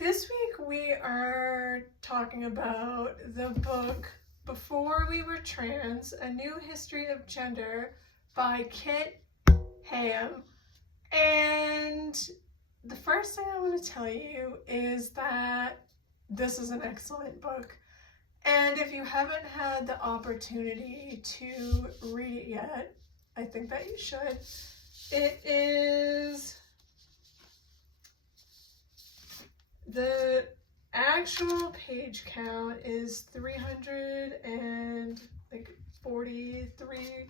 This week we are talking about the book Before We Were Trans, A New History of Gender by Kit Heyam. And the first thing I want to tell you is that this is an excellent book. And if you haven't had the opportunity to read it yet, I think that you should. It is... The actual page count is 343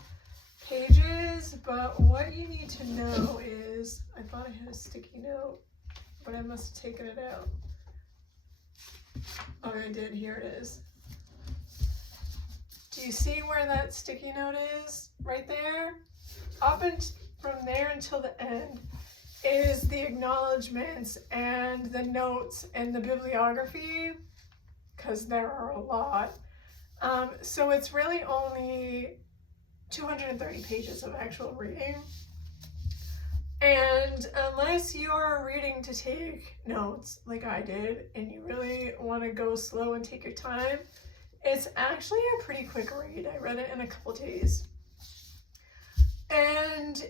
pages, but what you need to know is, I thought I had a sticky note, but I must have taken it out. Oh, I did. Here it is. Do you see where that sticky note is? Right there? Up and from there until the end is the acknowledgements and the notes and the bibliography, because there are a lot. So it's really only 230 pages of actual reading. And unless you're reading to take notes like I did, and you really want to go slow and take your time, it's actually a pretty quick read. I read it in a couple days. And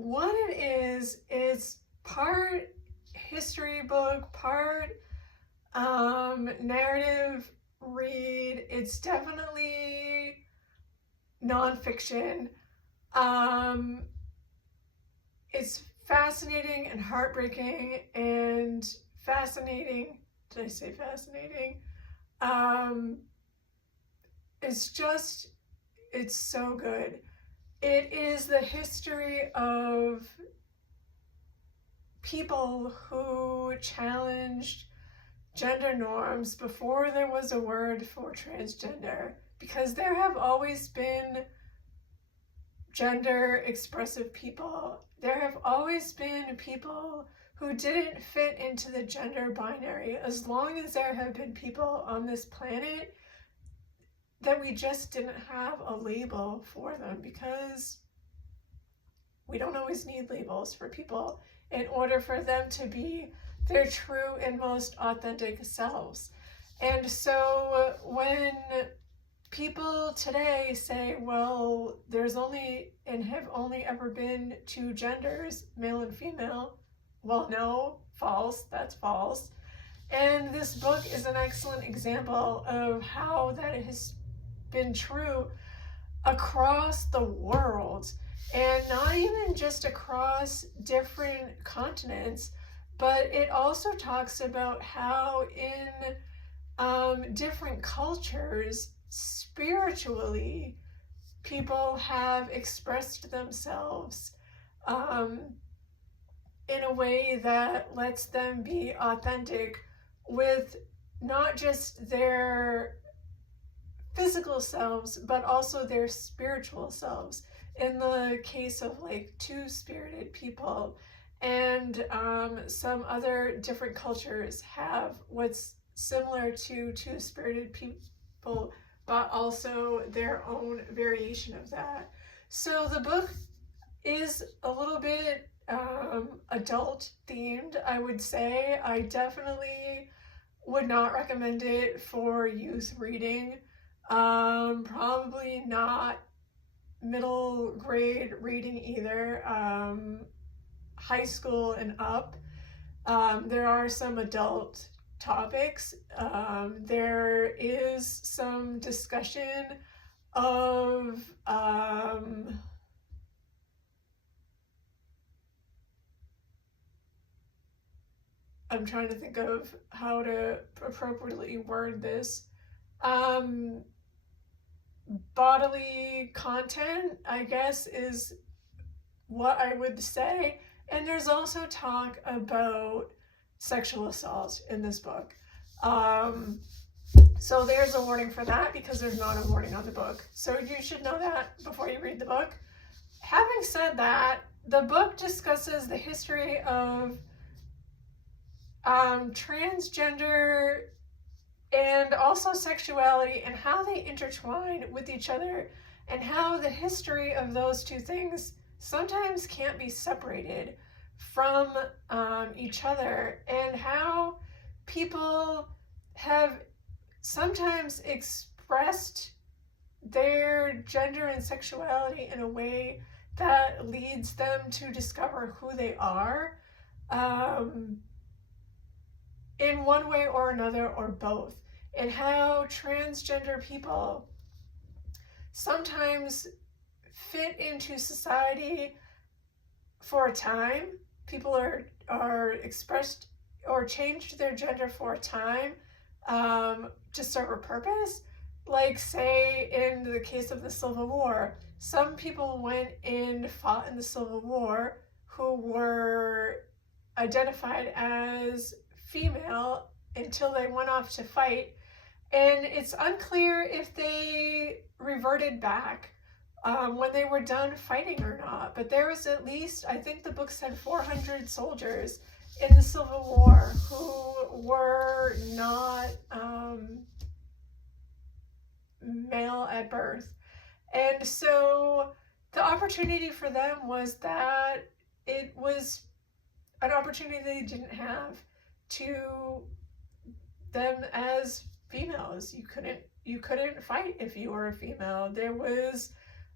what it is, it's part history book, part narrative read. It's definitely nonfiction. It's fascinating and heartbreaking and fascinating. Did I say fascinating? It's so good. It is the history of people who challenged gender norms before there was a word for transgender, because there have always been gender expressive people. There have always been people who didn't fit into the gender binary. As long as there have been people on this planet, that we just didn't have a label for them, because we don't always need labels for people in order for them to be their true and most authentic selves. And so when people today say, well, there's only and have only ever been two genders, male and female, well, no, false, that's false. And this book is an excellent example of how that has been true across the world, and not even just across different continents, but it also talks about how in different cultures, spiritually, people have expressed themselves in a way that lets them be authentic with not just their physical selves, but also their spiritual selves. In the case of like two-spirited people, and some other different cultures have what's similar to two-spirited people, but also their own variation of that. So the book is a little bit adult themed, I would say. I definitely would not recommend it for youth reading. Probably not middle grade reading either. High school and up. There are some adult topics. There is some discussion of I'm trying to think of how to appropriately word this. Bodily content, I guess, is what I would say. And there's also talk about sexual assault in this book. So there's a warning for that, because there's not a warning on the book. So you should know that before you read the book. Having said that, the book discusses the history of transgender and also sexuality, and how they intertwine with each other, and how the history of those two things sometimes can't be separated from each other, and how people have sometimes expressed their gender and sexuality in a way that leads them to discover who they are, in one way or another, or both. And how transgender people sometimes fit into society for a time. People are expressed or changed their gender for a time, to serve a purpose. Like, say, in the case of the Civil War, some people went and fought in the Civil War who were identified as female until they went off to fight. And it's unclear if they reverted back when they were done fighting or not. But there was at least, I think the book said, 400 soldiers in the Civil War who were not male at birth. And so the opportunity for them was that it was an opportunity they didn't have to them as females. You couldn't fight if you were a female. There was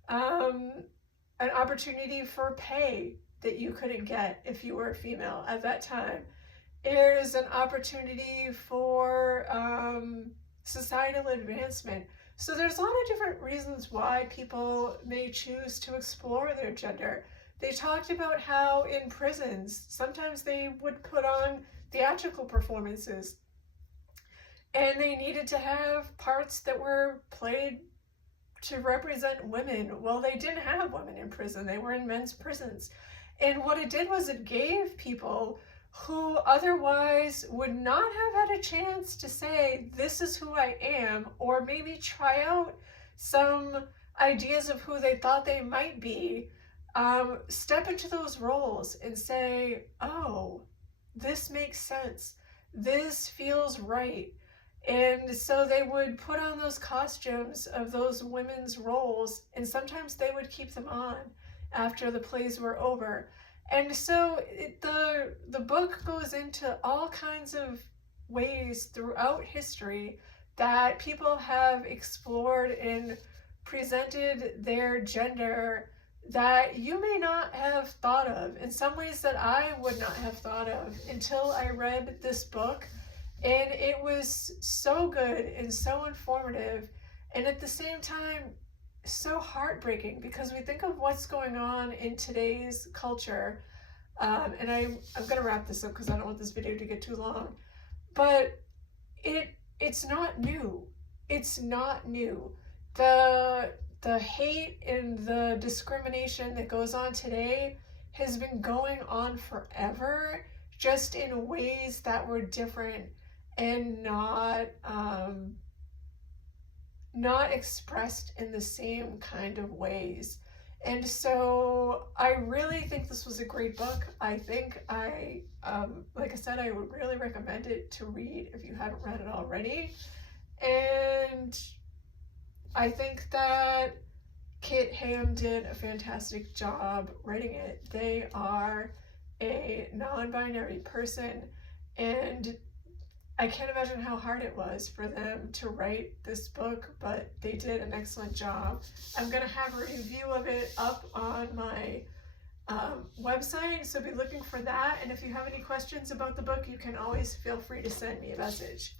an opportunity for pay that you couldn't get if you were a female at that time. There's an opportunity for societal advancement. So there's a lot of different reasons why people may choose to explore their gender. They talked about how in prisons, sometimes they would put on theatrical performances, and they needed to have parts that were played to represent women. Well, they didn't have women in prison. They were in men's prisons. And what it did was it gave people who otherwise would not have had a chance to say, this is who I am, or maybe try out some ideas of who they thought they might be, step into those roles and say, oh, this makes sense. This feels right. And so they would put on those costumes of those women's roles, and sometimes they would keep them on after the plays were over. And so the book goes into all kinds of ways throughout history that people have explored and presented their gender that you may not have thought of, in some ways that I would not have thought of until I read this book. And it was so good and so informative, and at the same time so heartbreaking, because we think of what's going on in today's culture. And I'm going to wrap this up because I don't want this video to get too long. But it's not new. It's not new. The hate and the discrimination that goes on today has been going on forever, just in ways that were different and not expressed in the same kind of ways. And so I really think this was a great book. I think like I said, I would really recommend it to read if you haven't read it already. And I think that Kit Heyam did a fantastic job writing it. They are a non-binary person, and I can't imagine how hard it was for them to write this book, but they did an excellent job. I'm going to have a review of it up on my website, so be looking for that. And if you have any questions about the book, you can always feel free to send me a message.